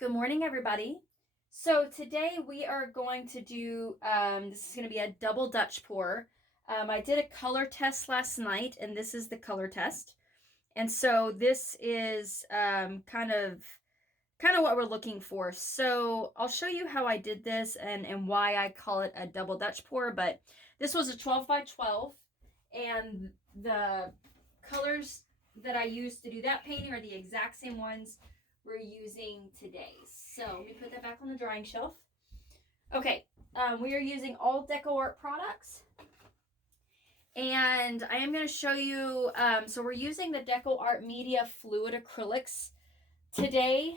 Good morning, everybody. So today we are going to do, this is going to be a double Dutch pour. I did a color test last night, and this is the color test. And so this is kind of what we're looking for. So I'll show you how I did this and why I call it a double Dutch pour. But this was a 12 by 12, and the colors that I used to do that painting are the exact same ones we're using today. So let me put that back on the drying shelf. Okay, we are using all DecoArt products. And I am going to show you, so we're using the DecoArt Media Fluid Acrylics today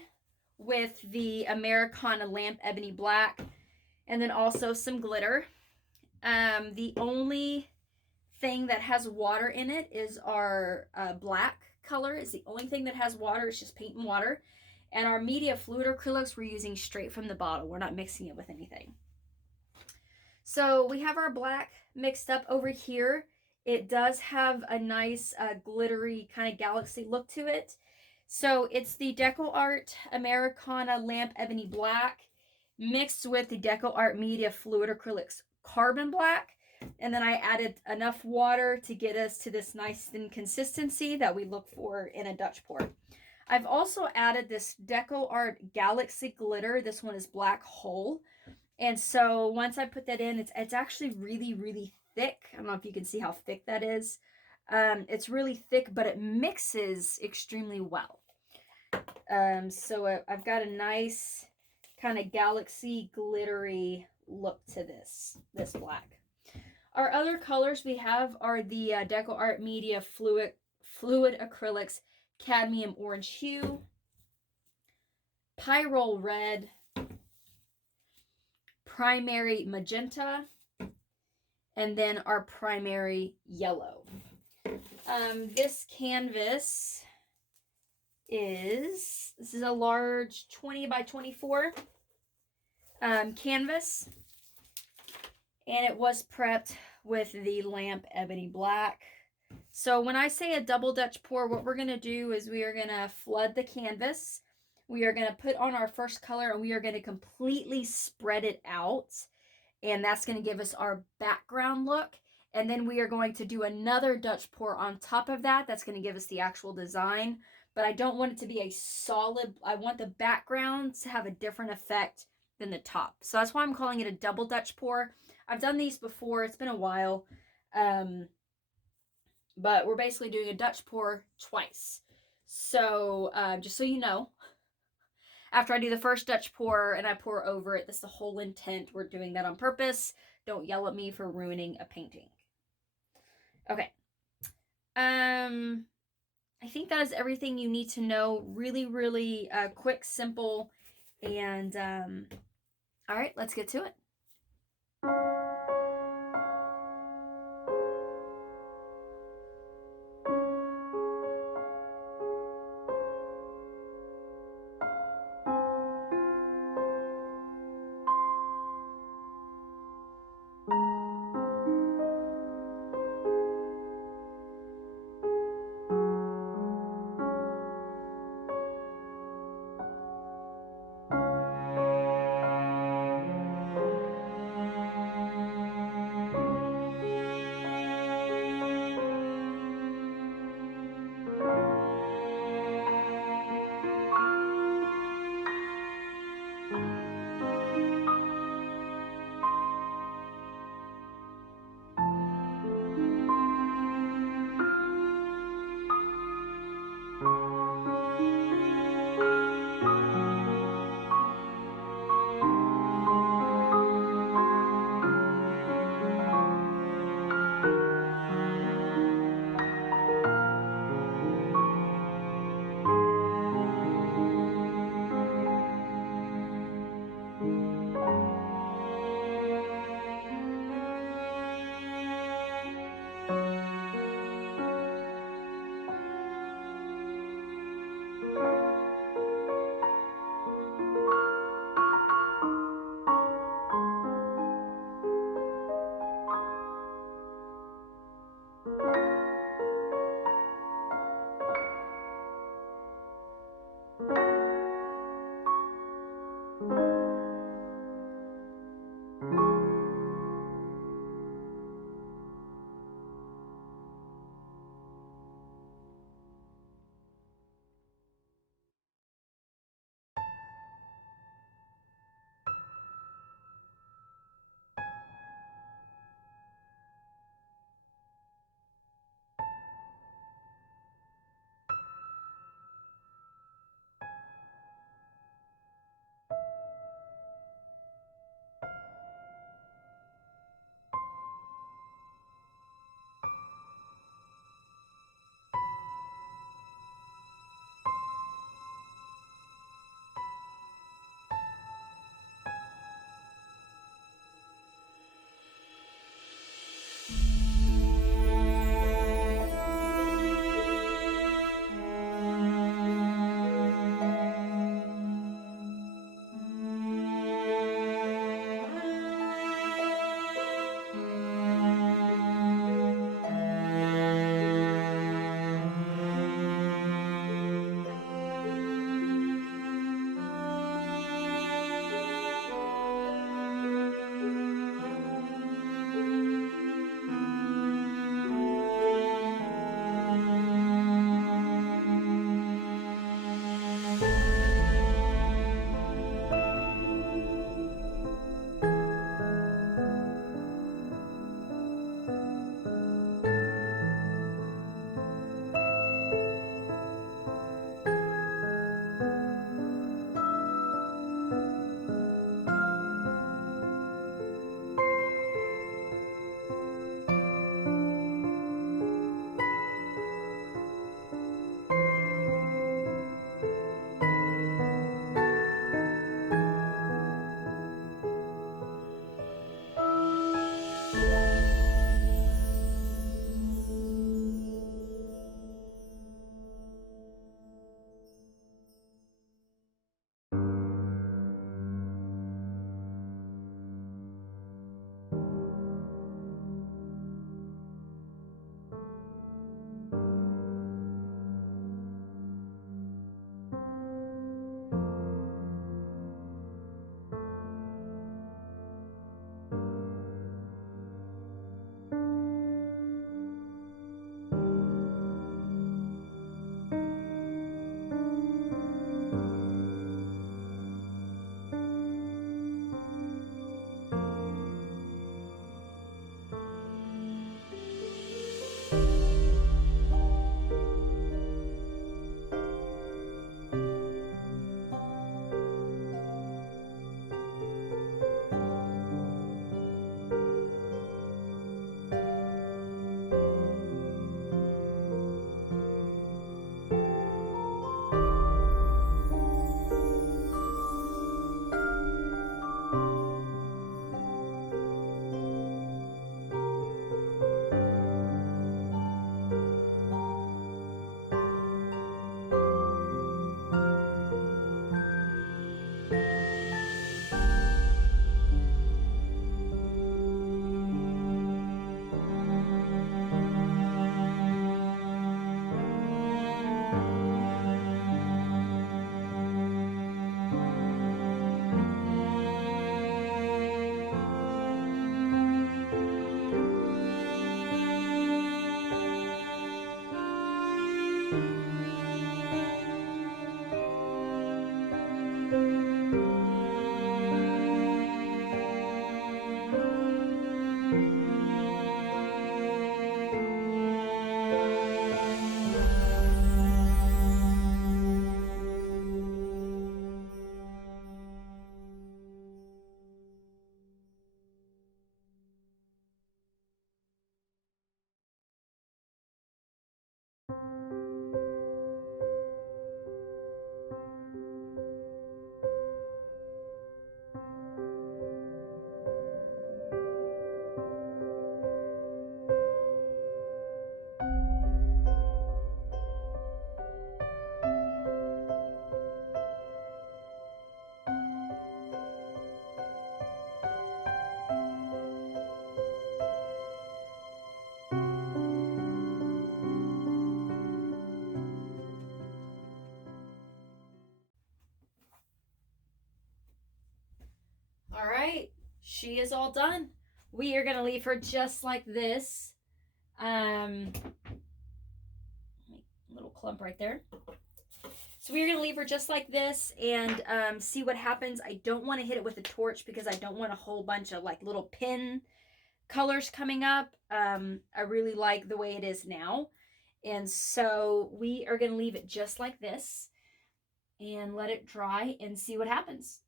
with the Americana Lamp Ebony Black, and then also some glitter. The only thing that has water in it is our black color. It's the only thing that has water. It's just paint and water. And our Media Fluid Acrylics we're using straight from the bottle. We're not mixing it with anything. So we have our black mixed up over here. It does have a nice glittery kind of galaxy look to it. So it's the DecoArt Americana Lamp Ebony Black mixed with the DecoArt Media Fluid Acrylics Carbon Black. And then I added enough water to get us to this nice thin consistency that we look for in a Dutch pour. I've also added this DecoArt Galaxy Glitter. This one is Black Hole. And so once I put that in, it's actually really, really thick. I don't know if you can see how thick that is. It's really thick, but it mixes extremely well. So I've got a nice kind of galaxy glittery look to this black. Our other colors we have are the DecoArt Media Fluid Acrylics Cadmium Orange Hue, Pyrrole Red, Primary Magenta, and then our Primary Yellow. This canvas this is a large 20 by 24 canvas, and it was prepped with the Lamp Ebony Black. So when I say a double Dutch pour, what we're going to do is we are going to flood the canvas. We are going to put on our first color, and we are going to completely spread it out. And that's going to give us our background look. And then we are going to do another Dutch pour on top of that. That's going to give us the actual design. But I don't want it to be a solid, I want the background to have a different effect than the top. So that's why I'm calling it a double Dutch pour. I've done these before. It's been a while. But we're basically doing a Dutch pour twice. So just so you know, after I do the first Dutch pour and I pour over it, that's the whole intent. We're doing that on purpose. Don't yell at me for ruining a painting. Okay. I think that is everything you need to know. Really, really quick, simple, and all right, let's get to it. All right, she is all done. We are gonna leave her just like this. Little clump right there. So we're gonna leave her just like this and see what happens. I don't want to hit it with a torch because I don't want a whole bunch of like little pin colors coming up. I really like the way it is now. And so we are gonna leave it just like this and let it dry and see what happens.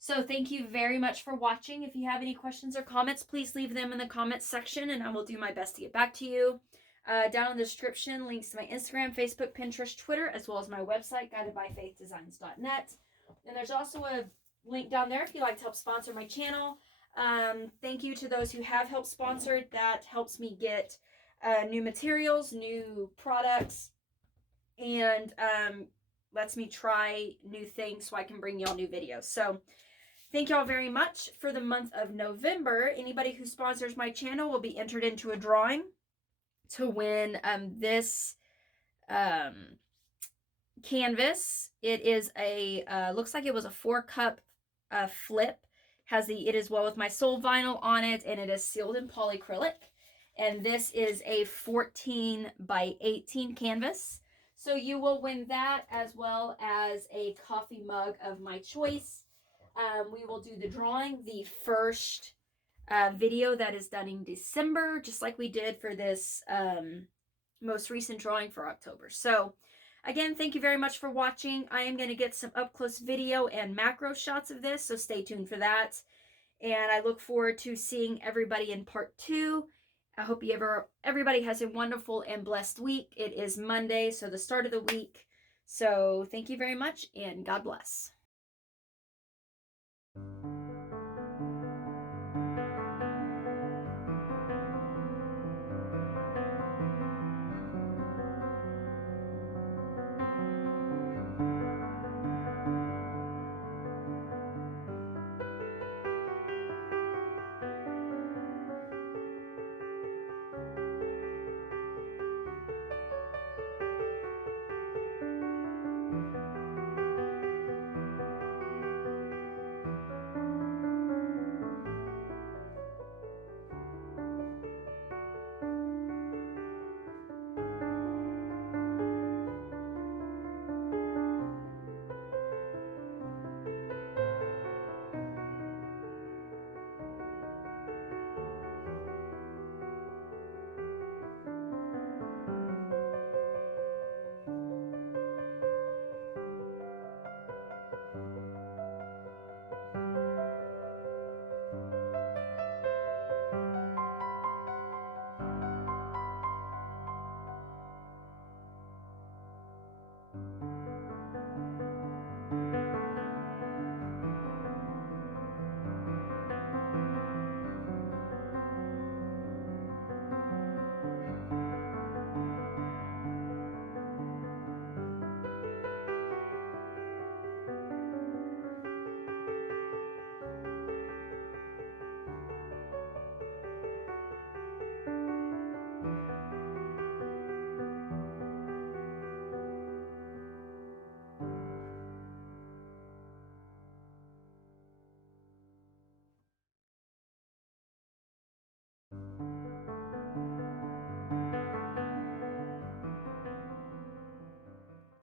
So thank you very much for watching. If you have any questions or comments, please leave them in the comments section and I will do my best to get back to you. Down in the description, links to my Instagram, Facebook, Pinterest, Twitter, as well as my website, guidedbyfaithdesigns.net. And there's also a link down there if you'd like to help sponsor my channel. Thank you to those who have helped sponsor. That helps me get new materials, new products, and lets me try new things so I can bring y'all new videos. So thank y'all very much. For the month of November, anybody who sponsors my channel will be entered into a drawing to win this canvas. It is a looks like it was a 4-cup flip. It is Well With My Soul vinyl on it, and it is sealed in polyacrylic. And this is a 14 by 18 canvas. So you will win that as well as a coffee mug of my choice. We will do the drawing, the first video that is done in December, just like we did for this most recent drawing for October. So again, thank you very much for watching. I am going to get some up-close video and macro shots of this, so stay tuned for that. And I look forward to seeing everybody in part 2. I hope everybody has a wonderful and blessed week. It is Monday, so the start of the week. So thank you very much, and God bless.